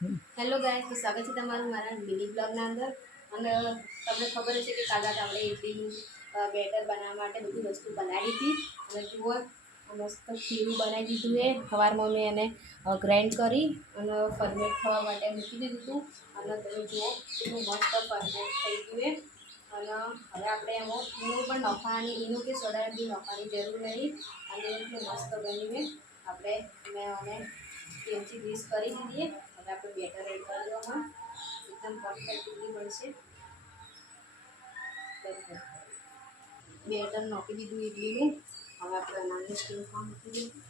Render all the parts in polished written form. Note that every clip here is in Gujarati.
હેલો ગાઈસ, તો સ્વાગત છે તમારું મારા મિની બ્લોગના અંદર. અને તમને ખબર છે કે કાલે આપણે ઇડલીનું બેટર બનાવવા માટે બધી વસ્તુ બનાવી હતી. અને જુઓ મસ્ત ખીરું બનાવી દીધું એ સવારમાં મેં એને ગ્રાઇન્ડ કરી અને ફર્મેન્ટ થવા માટે મૂકી દીધું હતું. અને તમે જુઓ એટલું મસ્ત ફર્મેન્ટ થઈ ગયું એ. અને હવે આપણે એમાં ઈનું પણ નખાવાની, ઈનું કે સોડા બી નખાવાની જરૂર નહીં. અને એટલું મસ્ત બનીને આપણે અને તેલથી ગ્રીસ કરી દીધી. હવે આપણે બેટર એડ કરી દેવામાં એકદમ પરફેક્ટ ઇડલી બનશે. બેટર નાખી દીધું ઇડલીનું. હવે આપણે નાની સ્ટીમ પર મૂકી દીધું.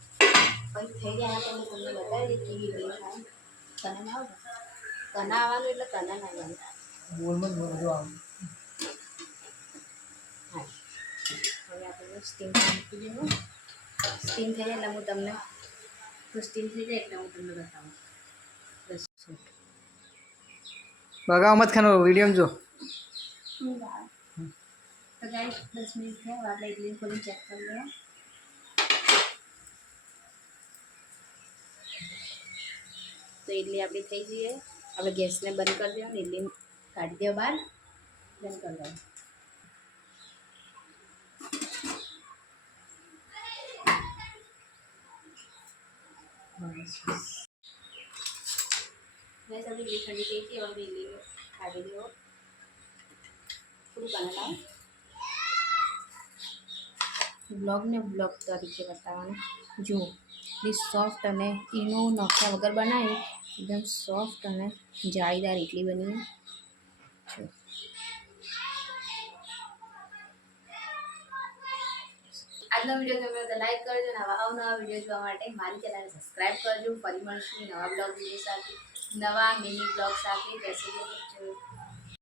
પછી થઈ ગયા આપણે તમને બતાવી દઈએ કેવી ઇડલી થાય. તને ના આવે તને આવવાનું એટલે તને ના આવવાનું બોલમાં બધું આવે. હા, હવે આપણે સ્ટીમ પર મૂકી દેવું. સ્ટીમ થઈ જાય એટલે હું તમને સ્ટીમ થઈ જાય એટલે હું તમને બતાવું. બગાવ મત ખાનો વિડીયો જો તો ગાઈસ 10 મિનિટ થયા. આપણે ઇડલી ખોલી ચેક કરી લઈએ. તો ઇડલી આપણી થઈ જઈએ. હવે ગેસને બંધ કરી દો. ઇડલી કાઢી દો બહાર. બંધ કરી દો. ગેસ આપણી ઇડલી ઠંડી થઈ ગઈ. હવે ઇડલી કાઢી દો. થોડું બનાવ બ્લોગને બ્લોગ તરીકે બતાવવાનું. જુઓ એ સોફ્ટ અને ઈનો નાખ્યા વગર બનાવી એકદમ સોફ્ટ અને જાળીદાર ઇડલી બની. આજનો વિડીયો ગમ્યો તો લાઈક કરજો અને આવા અવનવા વિડીયો જોવા માટે મારી ચેનલને સબસ્ક્રાઈબ કરજો. ફરી મળશું નવા બ્લોગ વિડીયો સાથે, નવા મિની બ્લોગ સાથે. જય શ્રી કૃષ્ણ.